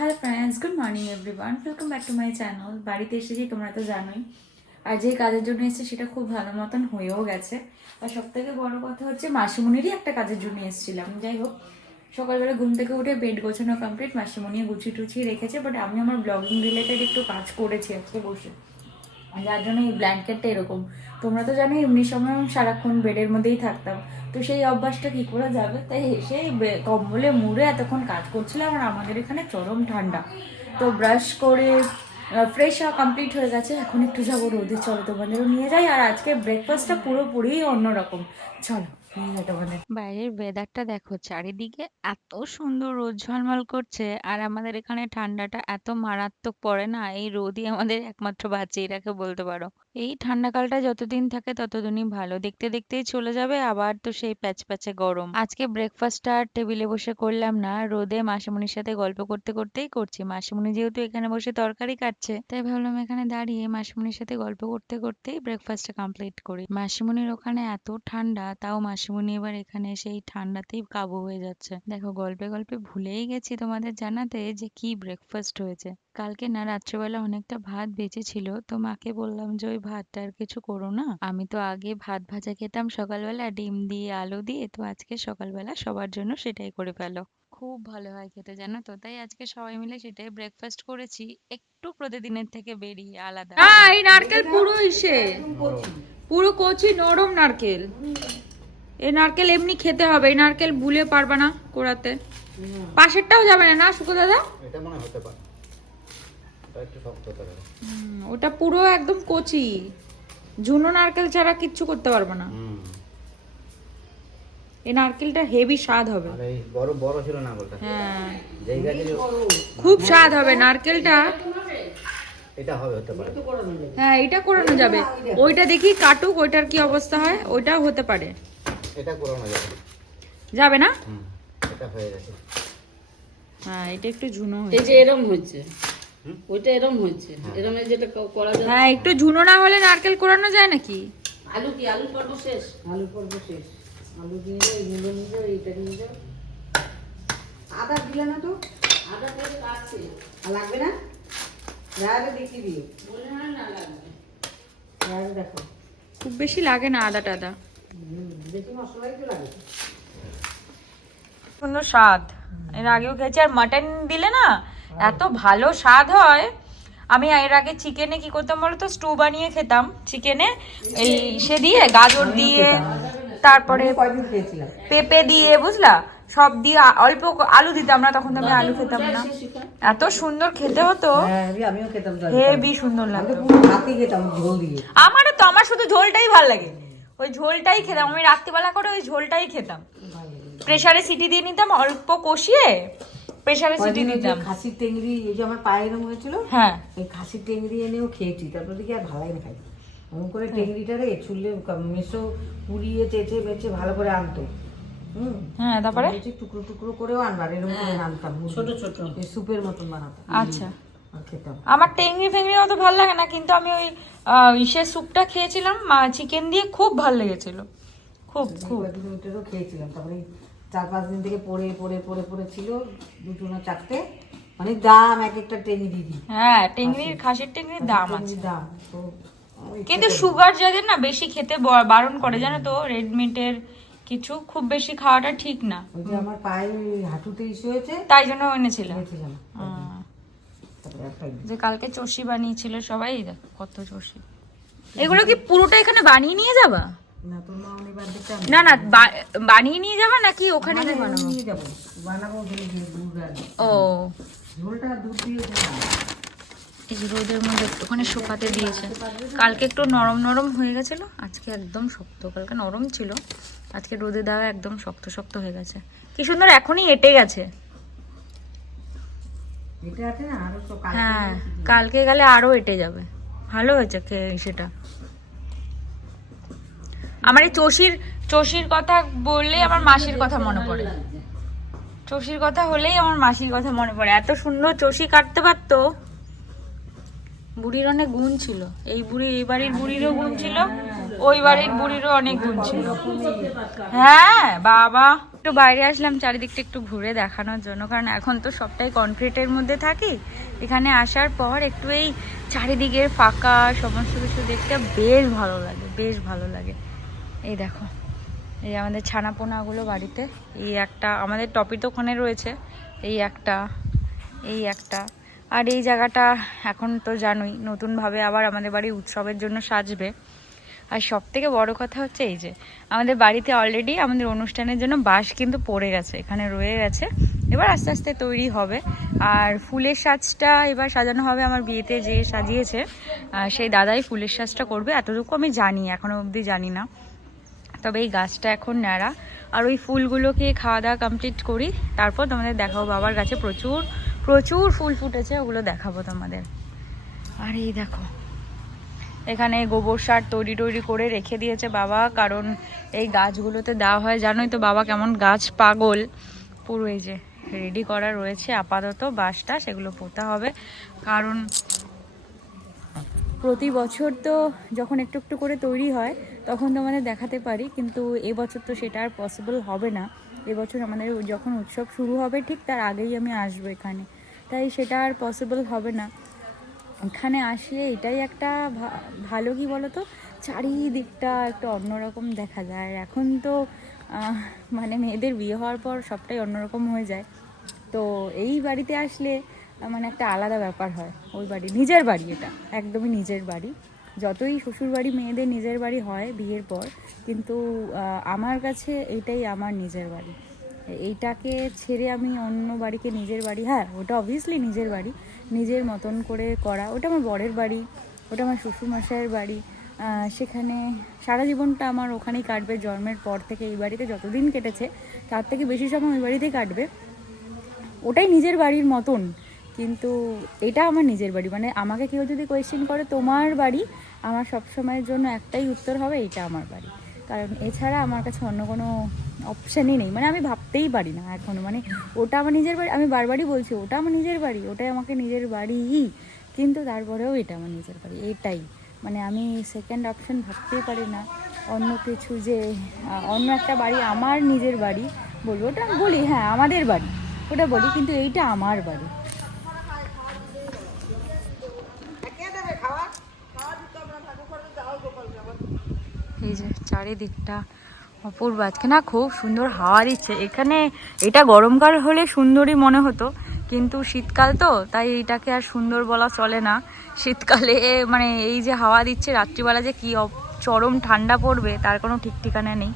Hello friends, good morning everyone, welcome back to my channel. বাড়িতে এসেছি, তোমরা তো জানোই। আর যে কাজের জন্য এসেছি সেটা খুব ভালো মতন হয়েও গেছে। আর সব থেকে বড় কথা হচ্ছে মাসিমণিরই একটা কাজের জন্য এসেছিলাম। যাই হোক, সকালবেলা ঘুম থেকে উঠে বেড গোছানো কমপ্লিট, মাসিমণি গুছিয়ে টুছিয়ে রেখেছে। বাট আমি আমার ব্লগিং রিলেটেড একটু কাজ করেছি আজকে বসে, যার জন্য এই ব্ল্যাঙ্কেটটা এরকম। তোমরা তো জানো এমনি সময় সারাক্ষণ বেডের মধ্যেই থাকতাম, তো সেই অভ্যাসটা কি করে যাবে, তাই এসে কম্বলে মুড়ে এতক্ষণ কাজ করছিলাম। আর আমাদের এখানে চরম ঠান্ডা, তো ব্রাশ করে ফ্রেশ হওয়া কমপ্লিট হয়ে গেছে। এখন একটু যাবো রোদে, চলো তোমাদেরও নিয়ে যাই। আর আজকে ব্রেকফাস্টটা পুরোপুরি অন্যরকম, চলো নিয়ে যাই তোমাদের। বাইরের ওয়েদারটা দেখো, চারিদিকে এত সুন্দর রোদ ঝলমল করছে। আর আমাদের এখানে ঠান্ডাটা এত মারাত্মক পড়ে না, এই রোদই আমাদের একমাত্র বাঁচিয়ে রাখে বলতে পারো। এই ঠান্ডাকালটা যতদিন থাকে ততদিনই ভালো, দেখতে দেখতেই চলে যাবে, আবার তো সেই প্যাচপ্যাচে গরম। আজকে ব্রেকফাস্টটা আর টেবিলে বসে করলাম না, রোদে মাসিমণির সাথে গল্প করতে করতেই করছি। মাসিমণি যেহেতু এখানে বসে তরকারি কাটছে, তাই ভাবলাম এখানে দাঁড়িয়ে মাসিমণির সাথে গল্প করতে করতেই ব্রেকফাস্টটা কমপ্লিট করি। মাসিমণির ওখানে এত ঠান্ডা, তাও মাসিমণি এবার এখানে এসে এই ঠান্ডাতেই কাবু হয়ে যাচ্ছে। দেখো, গল্পে গল্পে ভুলেই গেছি তোমাদের জানাতে যে কি ব্রেকফাস্ট হয়েছে। কালকে না রাত্রেবেলা অনেকটা ভাত বেঁচেছিল, তো মাকে বললাম যে ওই ভাতটা আর কিছু করো না। আমি তো আগে ভাত ভাজা খেতাম সকালবেলা, ডিম দিয়ে আলু দিয়ে, তো আজকে সকালবেলা সবার জন্য সেটাই করে ফেলো। খুব ভালো হয় খেতে, জানো তো। তাই আজকে সবাই মিলে সেটাই ব্রেকফাস্ট করেছি, একটু প্রতিদিনের থেকে বেরিয়ে আলাদা। এই নারকেল পুরো পুরো কচি নরম নারকেল। এই নারকেল এমনি খেতে হবে, এই নারকেল ভুলে পারবা না কোড়াতে। পাশেরটাও যাবে না, না শুকো দাদা? এটা মনে হতে পারে, এটা একটু শক্ত হতে পারে। ওটা পুরো একদম কচি, ঝুনো নারকেল ছাড়া কিচ্ছু করতে পারবে না। এই নারকেলটা হেভি স্বাদ হবে। আর এই বড় বড় ছিল না বলটা, হ্যাঁ, যেই গাছের খুব স্বাদ হবে নারকেলটা। এটা হবে হতে পারে। হ্যাঁ, এটা করানো যাবে। ওইটা দেখি কাটুক, ওইটার কি অবস্থা হয়, ওইটাও হতে পারে। এটা করানো যাবে, যাবে না? এটা হয়ে গেছে। হ্যাঁ, এটা একটু ঝুনো এই হয়েছে। যে এরম হয়েছে, ওইটা এরম হয়েছে, এরম যেটা করা যায়। হ্যাঁ, একটু ঝুনো না হলে নারকেল কোরানো যায় নাকি? আলু কি আলু পর্ব শেষ? আলু পর্ব শেষ। আলু দিয়ে যাও, এগুলো নিয়ে যাও, এইটা নিয়ে যাও। আদা দিলে না তো? আদা দিয়ে কাটছে। আর লাগবে না? রায়টা দেখিয়ে দিও। মনে হয় না লাগবে। রায়টা দেখো। খুব বেশি লাগে না আদা টাদা। বেশি মশলাই তো লাগে। সুন্দর স্বাদ, এর আগেও খেয়েছি। আর মাটন দিলে না এত ভালো স্বাদ হয়। আমি এর আগে চিকেনে কি করতাম বলতো, স্টু বানিয়ে খেতাম চিকেনে, এই সে দিয়ে গাজর দিয়ে, তারপরে পেঁপে দিয়ে, বুঝলা, সব দিয়ে অল্প আলু দিতাম না, তখন তো আমি আলু খেতাম না। এত সুন্দর খেতে হতো, আমিও খেতাম, হেবি সুন্দর লাগতো। হাতে খেতাম ঝোল দিয়ে। আমারও তো, আমার শুধু ঝোলটাই ভাল লাগে, ওই ঝোলটাই খেতাম। আমি রাত্রিবেলা করে ওই ঝোলটাই খেতাম। প্রেসারে সিটি দিয়ে নিতাম, অল্প কষিয়ে প্রেসারে সিটি দিতাম। খাসির টেংরি, এই যে আমার পায়ে এরম হয়েছিল, হ্যাঁ, এই খাসির টেংরি এনেও খেয়েছি। তারপর দেখি আর ভালো লাগে না খাই। এরকম করে টেংরিটারে ছুললে মেশো পুড়িয়ে চেঁচে বেচে ভালো করে আনতো। হ্যাঁ, তারপরে টুকরো টুকরো করেও আনবার, এরকম করে আনতাম ছোট ছোট, সুপের মতন বানাতাম। আচ্ছা, আর খেতাম। আমার টেংরি ফেংরি অত ভালো লাগে না, কিন্তু আমি ওই ইসের স্যুপটা খেয়েছিলাম চিকেন দিয়ে, খুব ভালো লেগেছিল, খুব খুব। কয়েকদিনও খেয়েছিলাম। তারপরে 4-5 দিন থেকে পড়ে পড়ে পড়ে পড়ে ছিল, দুটো না চারটে। মানে দাম এক একটা টেংরি দিদি। হ্যাঁ, টেংরির, খাসির টেংরির দাম আছে, দাম তো। কিন্তু সুগার যাদের না বেশি খেতে বারণ করে, জানো তো, রেড মিটের কিছু খুব বেশি খাওয়াটা ঠিক না। ওই যে আমার পায়ে হাঁটুতে ইস্যু হয়েছে, তাই জন্য এনেছিলাম। খেয়েছিলাম। তারপরে একটাই যে কালকে চষি বানিয়েছিল সবাই, দেখো কত চষি। এগুলো কি পুরোটা এখানে বানিয়ে নিয়ে যাবা? না, তোর মা অনেকবার দিতে আমি না না, বানিয়ে নিয়ে যাবা নাকি ওখানে বানাবো? নিয়ে যাবো, বানাবো ওখানে গিয়ে দুধ আর ও, ঝোলটা দুধ দিয়ে বানাবো। এই যে রোদের মধ্যে ওখানে শুকাতে দিয়েছে। কালকে একটু নরম নরম হয়ে গেছিল, আজকে একদম শক্ত। কালকে নরম ছিল, আজকে রোদে দেওয়া একদম শক্ত শক্ত হয়ে গেছে। কি সুন্দর, এখনই এঁটে গেছে। এটা আছে না আরো তো, হ্যাঁ, কালকে গেলে আরো এঁটে যাবে। ভালো হয়েছে সেটা। আমার এই চষির কথা বললে আমার মাসির কথা মনে পড়ে। চষির কথা হলেই আমার মাসির কথা মনে পড়ে। এত সুন্দর চষি কাটতে পারতো। বুড়ির অনেক গুণ ছিল, এই বাড়ির বুড়িরও গুণ ছিল, ওই বাড়ির বুড়িরও অনেক গুণ ছিল। হ্যাঁ বাবা, একটু বাইরে আসলাম চারিদিকটা একটু ঘুরে দেখানোর জন্য, কারণ এখন তো সবটাই কনক্রিটের মধ্যে থাকি। এখানে আসার পর একটু এই চারিদিকের ফাঁকা সমস্ত কিছু দেখতে বেশ ভালো লাগে, বেশ ভালো লাগে। এই দেখো, এই আমাদের ছানাপোনাগুলো বাড়িতে, এই একটা আমাদের টপি তো ওখানে রয়েছে, এই একটা, এই একটা। আর এই জায়গাটা এখন তো জানোই নতুনভাবে আবার আমাদের বাড়ি উৎসবের জন্য সাজবে। আর সব থেকে বড় কথা হচ্ছে এই যে আমাদের বাড়িতে অলরেডি আমাদের অনুষ্ঠানের জন্য বাঁশ কিন্তু পড়ে গেছে, এখানে রয়ে গেছে, এবার আস্তে আস্তে তৈরি হবে। আর ফুলের সাজটা এবার সাজানো হবে, আমার বিয়েতে যে সাজিয়েছে সেই দাদাই ফুলের সাজটা করবে, এতটুকু আমি জানি, এখনো অবধি জানি না। তবে এই গাছটা এখন ন্যাড়া, আর ওই ফুলগুলোকে খাওয়া দাওয়া কমপ্লিট করি, তারপর তোমাদের দেখাবো। বাবার গাছে প্রচুর প্রচুর ফুল ফুটেছে, ওগুলো দেখাবো তোমাদের। আর এই দেখো, এখানে গোবর সার তৈরি করে রেখে দিয়েছে বাবা, কারণ এই গাছগুলোতে দেওয়া হয়, জানোই তো বাবা কেমন গাছ পাগল। পুরো এই যে রেডি করা রয়েছে আপাতত বাঁশটা, সেগুলো পোতা হবে। কারণ প্রতি বছর তো যখন একটু একটু করে তৈরি হয় তখন তোমাদের দেখাতে পারি, কিন্তু এবছর তো সেটা আর পসিবল হবে না। এবছর আমাদের যখন উৎসব শুরু হবে ঠিক তার আগেই আমি আসবো এখানে, তাই সেটা আর পসিবল হবে না। এখানে আসিয়ে এটাই একটা ভালো, কি বলো তো, চারিদিকটা একটা অন্যরকম দেখা যায়। এখন তো মানে মেয়েদের বিয়ে হওয়ার পর সবটাই অন্যরকম হয়ে যায়, তো এই বাড়িতে আসলে মানে একটা আলাদা ব্যাপার হয়। ওই বাড়ি নিজের বাড়ি, এটা একদমই নিজের বাড়ি। যতই শ্বশুর বাড়ি মেয়েদের নিজের বাড়ি হয় বিয়ের পর, কিন্তু আমার কাছে এইটাই আমার নিজের বাড়ি। এইটাকে ছেড়ে আমি অন্য বাড়িকে নিজের বাড়ি, হ্যাঁ ওটা অবভিয়াসলি নিজের বাড়ি, নিজের মতন করে করা, ওটা আমার বরের বাড়ি, ওটা আমার শ্বশুরমশাইয়ের বাড়ি, সেখানে সারা জীবনটা আমার ওখানেই কাটবে। জন্মের পর থেকে এই বাড়িতে যতদিন কেটেছে তার থেকে বেশি সময় ওই বাড়িতেই কাটবে, ওটাই নিজের বাড়ির মতন। কিন্তু এটা আমার নিজের বাড়ি, মানে আমাকে কেউ যদি কোয়েশ্চেন করে তোমার বাড়ি, আমার সবসময়ের জন্য একটাই উত্তর হবে এইটা আমার বাড়ি। কারণ এছাড়া আমার কাছে অন্য কোনো অপশানই নেই, মানে আমি ভাবতেই পারি না এখনও, মানে ওটা আমার নিজের বাড়ি, আমি বারবারই বলছি ওটা আমার নিজের বাড়ি, ওটাই আমাকে নিজের বাড়িই, কিন্তু তারপরেও এটা আমার নিজের বাড়ি, এটাই। মানে আমি সেকেন্ড অপশান ভাবতেই পারি না অন্য কিছু, যে অন্য একটা বাড়ি আমার নিজের বাড়ি বলবো, ওটা বলি হ্যাঁ আমাদের বাড়ি ওটা বলি, কিন্তু এইটা আমার বাড়ি। এই যে চারিদিকটা অপূর্ব, আজকে না খুব সুন্দর হাওয়া দিচ্ছে এখানে। এটা গরমকাল হলে সুন্দরই মনে হতো, কিন্তু শীতকাল তো তাই এটাকে আর সুন্দর বলা চলে না। শীতকালে মানে এই যে হাওয়া দিচ্ছে, রাত্রিবেলা যে কি চরম ঠান্ডা পড়বে তার কোনো ঠিক ঠিকানা নেই।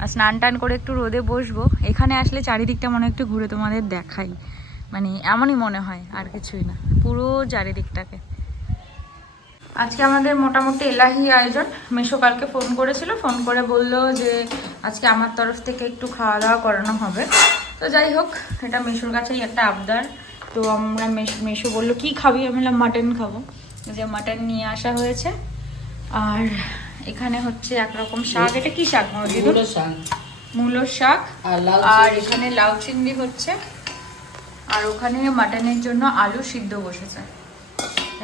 আর স্নান টান করে একটু রোদে বসবো, এখানে আসলে চারিদিকটা মনে একটু ঘুরে তোমাদের দেখাই, মানে এমনই মনে হয়, আর কিছুই না, পুরো চারিদিকটাকে। আজকে আমাদের মোটামুটি এলাহি আয়োজন। মেশো কালকে ফোন করেছিল, ফোন করে বললো যে আজকে আমার তরফ থেকে একটু খাওয়া দাওয়া করানো হবে। তো যাই হোক, এটা মেশোর কাছেই একটা আবদার। তো আমরা মেশো বললো কি খাবি, আমি বললাম মাটন খাবো, যে মাটন নিয়ে আসা হয়েছে। আর এখানে হচ্ছে একরকম শাক, এটা কি শাক? মূলোর শাক। আর এখানে লাউ চিংড়ি হচ্ছে, আর ওখানে মাটনের জন্য আলু সিদ্ধ বসেছে।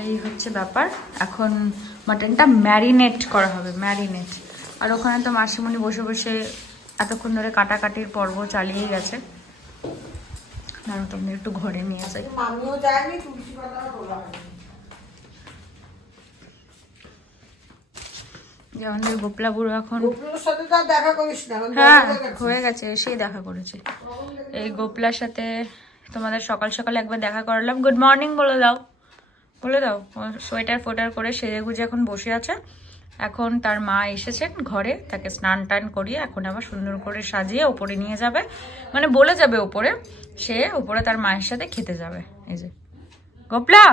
এই হচ্ছে ব্যাপার। এখন মাটনটা ম্যারিনেট করা হবে, ম্যারিনেট। আর ওখানে তো মাসিমণি বসে বসে এতক্ষণ ধরে কাটাকাটির পর্ব চালিয়ে গেছে। দাঁড়াও তোমরা একটু ঘরে নিয়ে যাই। আমাদের গোপলা বুড়ো এখন, হ্যাঁ হয়ে গেছে, এসেই দেখা করেছে। এই গোপলার সাথে তোমাদের সকাল সকাল একবার দেখা করালাম। গুড মর্নিং বলে দাও, বলে দাও। সোয়েটার ফোটার করে সেজে গুজে এখন বসে আছে। এখন তার মা এসেছেন ঘরে, তাকে স্নান টান করিয়ে এখন আবার সুন্দর করে সাজিয়ে ওপরে নিয়ে যাবে, মানে বলে যাবে ওপরে, সে ওপরে তার মায়ের সাথে খেতে যাবে। এই যে গোপলা,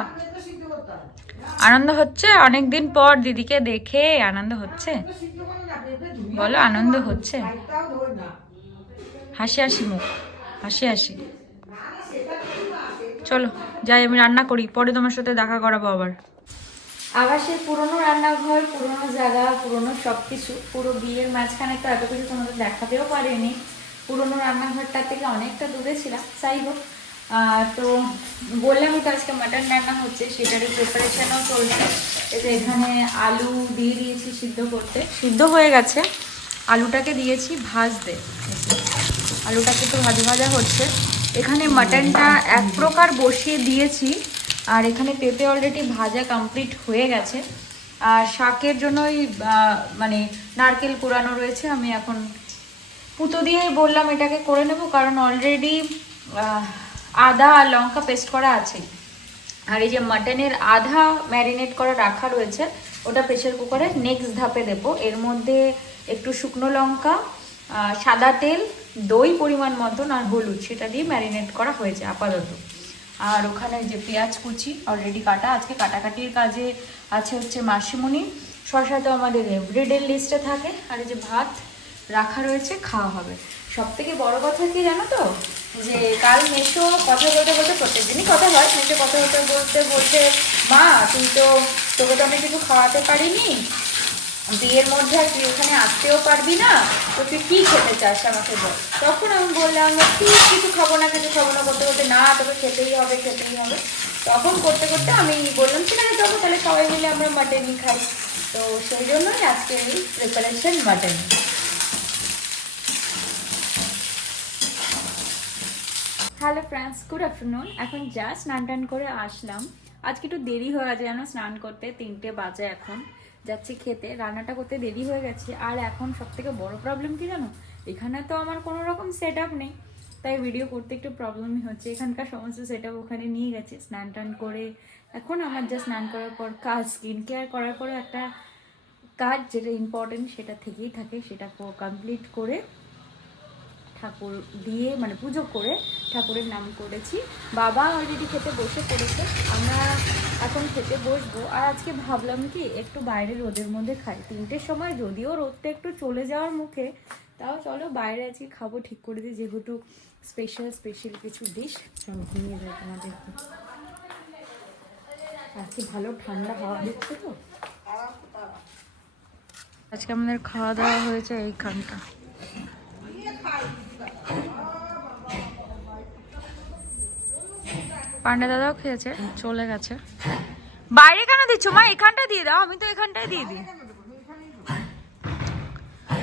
আনন্দ হচ্ছে অনেকদিন পর দিদিকে দেখে, আনন্দ হচ্ছে বলো, আনন্দ হচ্ছে? হাসি হাসি মুখ, হাসি হাসি। চলো যাই, আমি রান্না করি, পরে তোমার সাথে দেখা করাবো আবার। আবার সেই পুরোনো রান্নাঘর, পুরোনো জায়গা, পুরোনো সব কিছু, পুরো বিয়ের মাঝখানে তো এত কিছু তোমাদের দেখাতেও পারিনি। পুরোনো রান্নাঘরটা থেকে অনেকটা দূরে ছিলাম, যাই হোক তো বললামই তো আজকে মাটন রান্না হচ্ছে, সেটারই প্রিপারেশনও চলছে। এই যে এখানে আলু দিয়ে দিয়েছি সিদ্ধ করতে, সিদ্ধ হয়ে গেছে। আলুটাকে দিয়েছি ভাজতে, আলুটাকে তো ভাজা ভাজা হচ্ছে। এখানে মাটনটা এক প্রকার বসিয়ে দিয়েছি, আর এখানে পেঁপে অলরেডি ভাজা কমপ্লিট হয়ে গেছে। আর শাকের জন্যই মানে নারকেল কুড়ানো রয়েছে। আমি এখন পুতো দিয়েই বললাম এটাকে করে নেব, কারণ অলরেডি আদা আর লঙ্কা পেস্ট করা আছে। আর এই যে মাটনের আধা ম্যারিনেট করা রাখা রয়েছে, ওটা প্রেসার কুকারে নেক্সট ধাপে দেবো। এর মধ্যে একটু শুকনো লঙ্কা, সাদা তেল, দই পরিমাণ মতন আর হলুদ, সেটা দিয়ে ম্যারিনেট করা হয়েছে আপাতত। আর ওখানে যে পেঁয়াজ কুচি অলরেডি কাটা, আজকে কাটাকাটির কাজে আছে হচ্ছে মাসিমণি। শসা তো আমাদের এভরিডে লিস্টে থাকে। আর এই যে ভাত রাখা রয়েছে, খাওয়া হবে। সব থেকে বড় কথা কি জানো তো, যে কাল মেশো কথা বলতে বলতে, প্রত্যেকদিনই কথা হয়, মেশো কথা বলতে বলতে বলছে, মা তোকে তো আমি কিছু খাওয়াতে পারিনি, বিয়ের মধ্যে আর তুই ওখানে আসতেও পারবি না, তো তুই কী খেতে চাস আমাকে বল। তখন আমি বললাম কিছু খাবো না করতে করতে, না তোকে খেতেই হবে। তখন করতে করতে আমি বললাম ঠিক আছে চলো তাহলে সবাই মিলে আমরা মাটনই খাই। তো সেই জন্যই আজকে এই preparation mutton. Hello friends, good afternoon. এখন জাস্ট স্নান টান করে আসলাম। আজকে একটু দেরি হয়ে গেছে জানো স্নান করতে, 3টে বাজে। এখন যাচ্ছি খেতে, রান্নাটা করতে দেরি হয়ে গেছে। আর এখন সব থেকে বড় প্রবলেম কি জানো, এখানে তো আমার কোনো রকম সেট আপ নেই, তাই ভিডিও করতে একটু প্রবলেমই হচ্ছে। এখানকার সমস্ত সেট আপ ওখানে নিয়ে গেছে। স্নান টান করে এখন আমার যা স্নান করার পর কাজ, স্কিন কেয়ার করার পরে একটা কাজ যেটা ইম্পর্টেন্ট সেটা থেকেই থাকে, সেটা কমপ্লিট করে ঠাকুর দিয়ে মানে পুজো করে ঠাকুরের নাম করেছি। বাবা অলরেডি খেতে বসে পড়েছে, আমরা এখন খেতে বসবো। আর আজকে ভাবলাম কি একটু বাইরে রোদের মধ্যে খাই, 3টের সময়, যদিও রোদটা একটু চলে যাওয়ার মুখে, তাও চলো বাইরে আজকে খাবো ঠিক করে দিই, যেহেতু স্পেশাল কিছু ডিশ। চলো নিয়ে যাই তোমাদের। আজকে ভালো ঠান্ডা হাওয়া দিচ্ছে তো। আজকে আমাদের খাওয়া দাওয়া হয়েছে এইখানটা। পান্ডা দাদাও খেয়েছে, চলে গেছে। বাইরে কেন দিচ্ছ মা, এখানটা দিয়ে দাও, আমি তো এখানটায় দিয়ে দিই।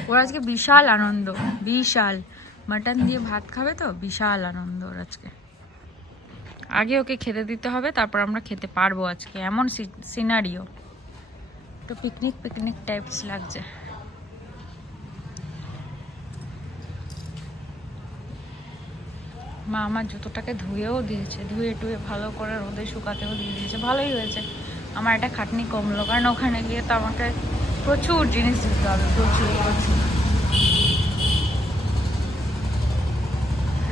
ওর আজকে বিশাল আনন্দ, বিশাল মাটন দিয়ে ভাত খাবে তো, বিশাল আনন্দ ওর আজকে। আগে ওকে খেতে দিতে হবে, তারপর আমরা খেতে পারবো। আজকে এমন সিনারিও, তো পিকনিক টাইপস লাগছে। মা আমার জুতোটাকে ধুয়েও দিয়েছে, ধুয়ে টুয়ে ভালো করে রোদে শুকাতেও দিয়ে দিয়েছে, ভালোই হয়েছে। আমার একটা খাটনি কমলো, কারণ ওখানে গিয়ে তো আমাকে প্রচুর জিনিস দিতে হবে, প্রচুর।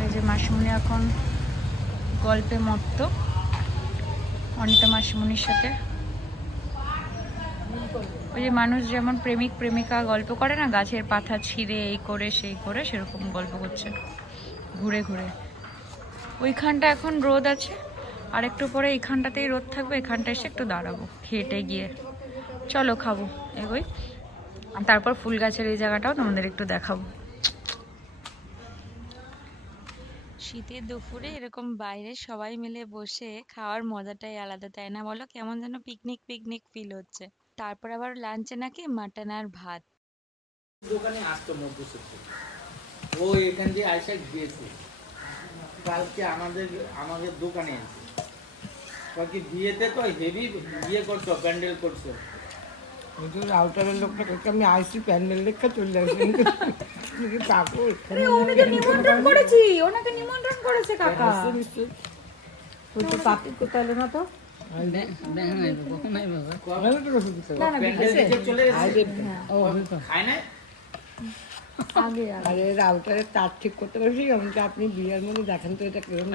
এই যে মাসিমণি এখন গল্পে মত্ত, অনিতা মাসিমণির সাথে। ওই যে মানুষ যেমন প্রেমিক প্রেমিকা গল্প করে না, গাছের পাতা ছিঁড়ে এই করে সেই করে, সেরকম গল্প করছে ঘুরে ঘুরে। ওইখানটা এখন রোদ আছে, আর একটু পরে এইখানটাতেই রোদ থাকবে, এখানটা এসে একটু দাঁড়াবো খেটে গিয়ে। চলো খাবো, এগোই। আর তারপর ফুল গাছের এই জায়গাটাও তোমাদের একটু দেখাবো। শীতের দুপুরে এরকম বাইরে সবাই মিলে বসে খাওয়ার মজাটাই আলাদা, তাই না বলো? কেমন যেন পিকনিক ফিল হচ্ছে। তারপর আবার লাঞ্চে নাকি মাটন আর ভাত। দোকানে আসতো মধ্যসূত্র, ও এখান দিয়ে আইসা গিয়েছে কালকে আমাদের দোকানে আছে। বাকি বিয়েতে তো হেভি বিয়ে করছো, প্যান্ডেল করছো। আউটারের লোকটা আমি আইসি প্যান্ডেল দেখে চলে আসি। ওনাকে নিমন্ত্রণ করেছি, ওনাকে নিমন্ত্রণ করেছে কাকা। পাপি কোথায় এলো না তো? আরে রাউটারের তার ঠিক করতে পারছি, এমনকি আপনি বিয়ের মধ্যে দেখেন তো এটা কিরকম।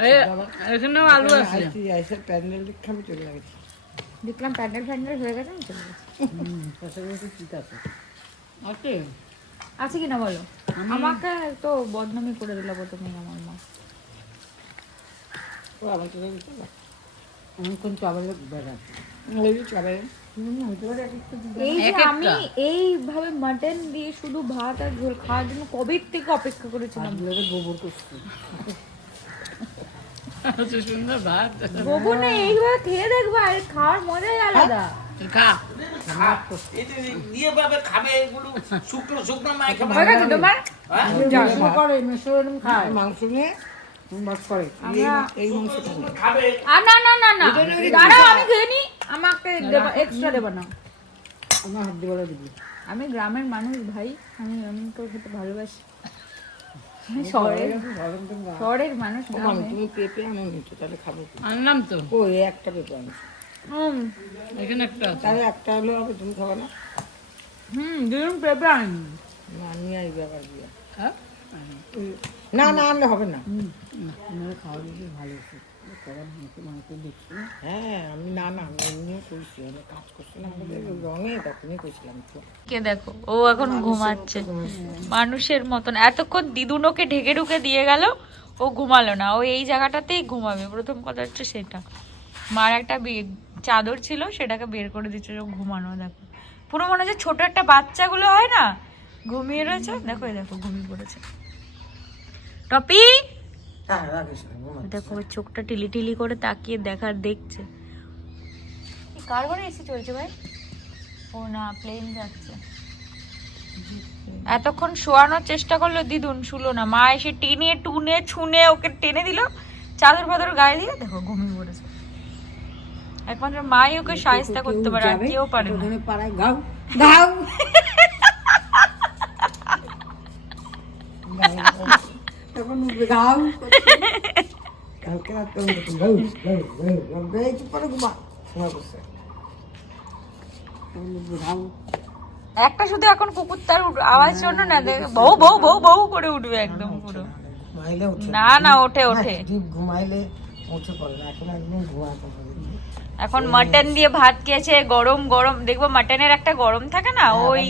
এখানেও আলু আছে, প্যান্ডেল দেখে আমি চলে গেছি। দেখলাম প্যান্ডেল হয়ে গেছে, আমি চলে গেছি। ঠিক আছে আছে আছে কিনা বলো? আমাকে তো বদনামি করে দিল প্রথমে আমার মা। ও আমার চলে গেছে। অনেকক্ষণ চাবালে বেড়াচ্ছে। এই যে আমি এইভাবে মাটন দিয়ে শুধু ভাত আর ঝোল খাওয়ার জন্য কবে থেকে অপেক্ষা করেছিলাম। গোবর করছি। এত সুন্দর ভাত গোপনে এইভাবে খেয়ে দেখবা, এর খাওয়ার মজাই আলাদা। খা দিয়ে পাবে খাবে এগুলো শুকনো শুকনো মায় খাবে হয়ে গেছে তোমার? হ্যাঁ? মেশো করে মেশো এরকম খায় মাংস নিয়ে বাস করে আমরা- এই মাংসটা নিয়ে। খাবে না না না না, দাঁড়াও আমি খেয়ে নি, আমাকে এক্সট্রা দেবো না। আমার হাত দিয়ে বলে দিবি আমি গ্রামের মানুষ ভাই, আমি এমন করে খেতে ভালোবাসি। আমি শহরের মানুষ গ্রামে। তুমি পেঁপে আনো নিতে তাহলে খাবো কি? আনলাম তো ও এই একটা পেঁপে আনো এখানে একটা আছে তাহলে একটা হলো হবে, তুমি খাবে না? দুজন পেঁপে আনি। না নিয়ে আসবে আবার দিয়ে হ্যাঁ না না আনলে হবে না। তোমার খাওয়া দিতে ভালো হচ্ছে করার মতো মাংস দেখছি হ্যাঁ আমি না না আমি এমনিও করছি, আমি কাজ করছিলাম আমাদের রঙে তখনই করছিলাম তো। কে দেখো, ও এখন ঘুমাচ্ছে মানুষের মতন। এতক্ষণ দিদুন ওকে ঢেকে ঢুকে দিয়ে গেল, ও ঘুমালো না, ও এই জায়গাটাতেই ঘুমাবে। প্রথম কথা হচ্ছে সেটা। মার একটা চাদর ছিল, সেটাকে বের করে দিচ্ছে, ও ঘুমানো। দেখো পুরো মনে হচ্ছে ছোট একটা বাচ্চাগুলো হয় না, ঘুমিয়ে রয়েছে। দেখো এই দেখো ঘুমিয়ে পড়েছে টপি। হ্যাঁ রাখিস না, ঘুমা। দেখো ওর চোখটা টিলি টিলি করে তাকিয়ে দেখছে। কার ঘরে এসে চলছে ভাই? ও না, প্লেন যাচ্ছে। এতক্ষণ শোয়ানোর চেষ্টা করলো দিদুন, শুলো না। মা এসে টেনে টুনে ছুনে ওকে টেনে দিল, চাদর ফাদর গায়ে দিয়ে দেখো ঘুমিয়ে পড়েছে। একমাত্র মাই ওকে সাহায্য করতে পারে, আর কেউ পারে না। ওখানে পাড়ায় গাও গাও তখন উঠবে গাও কালকে রাতে গাও গাও গাও গাও একটু পরে ঘুমা ঘুমা করছে তখন উঠবে গাও। একটা শুধু এখন কুকুর তার আওয়াজ শোনো না, দেখ বউ বউ বউ বউ করে উঠবে একদম পুরো। ঘুমাইলে উঠে না না, ওঠে ওঠে। ডিপ ঘুমাইলে উঠে পড়ে না, এখন একদম ঘুমাতে পারে। এখন মাটন দিয়ে ভাত খেয়েছে, গরম গরম। দেখবো মাটনের একটা গরম থাকে না, ওই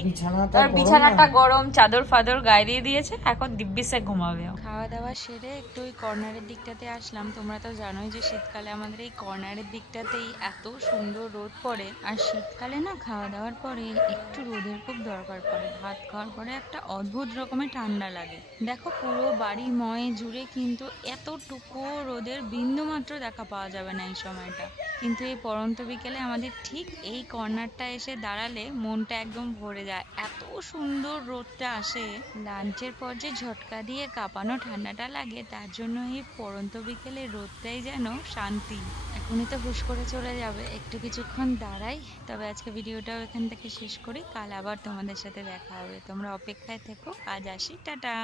তার বিছানাটা গরম, চাদর ফাদর গায়ে দিয়ে দিয়েছে, এখন দিব্যিসে ঘুমাবে। খাওয়া দাওয়া সেরে একটু ওই কর্নারের দিকটাতে আসলাম। তোমরা তো জানোই যে শীতকালে আমাদের এই কর্নারের দিকটাতেই এত সুন্দর রোদ পড়ে। আর শীতকালে না খাওয়া দাওয়ার পরে একটু রোদের খুব দরকার পড়ে। ভাত খাওয়ার পরে একটা অদ্ভুত রকমের ঠান্ডা লাগে। দেখো পুরো বাড়ি ময় জুড়ে কিন্তু এতটুকু রোদের বিন্দু মাত্র দেখা পাওয়া যাবে না এই সময়টা। কিন্তু এই পড়ন্ত বিকেলে আমাদের ঠিক এই কর্নারটা এসে দাঁড়ালে মনটা একদম ভরে যায়, এত সুন্দর রোদটা আসে। লাঞ্চের পর যে ঝটকা দিয়ে কাঁপানো ঠান্ডাটা লাগে, তার জন্য এই পড়ন্ত বিকেলে রোদটাই যেন শান্তি। এখনই তো হুশ করে চলে যাবে, একটু কিছুক্ষণ দাঁড়াই। তবে আজকে ভিডিওটাও এখান থেকে শেষ করি, কাল আবার তোমাদের সাথে দেখা হবে। তোমরা অপেক্ষায় থেকো, আজ আসি, টাটা।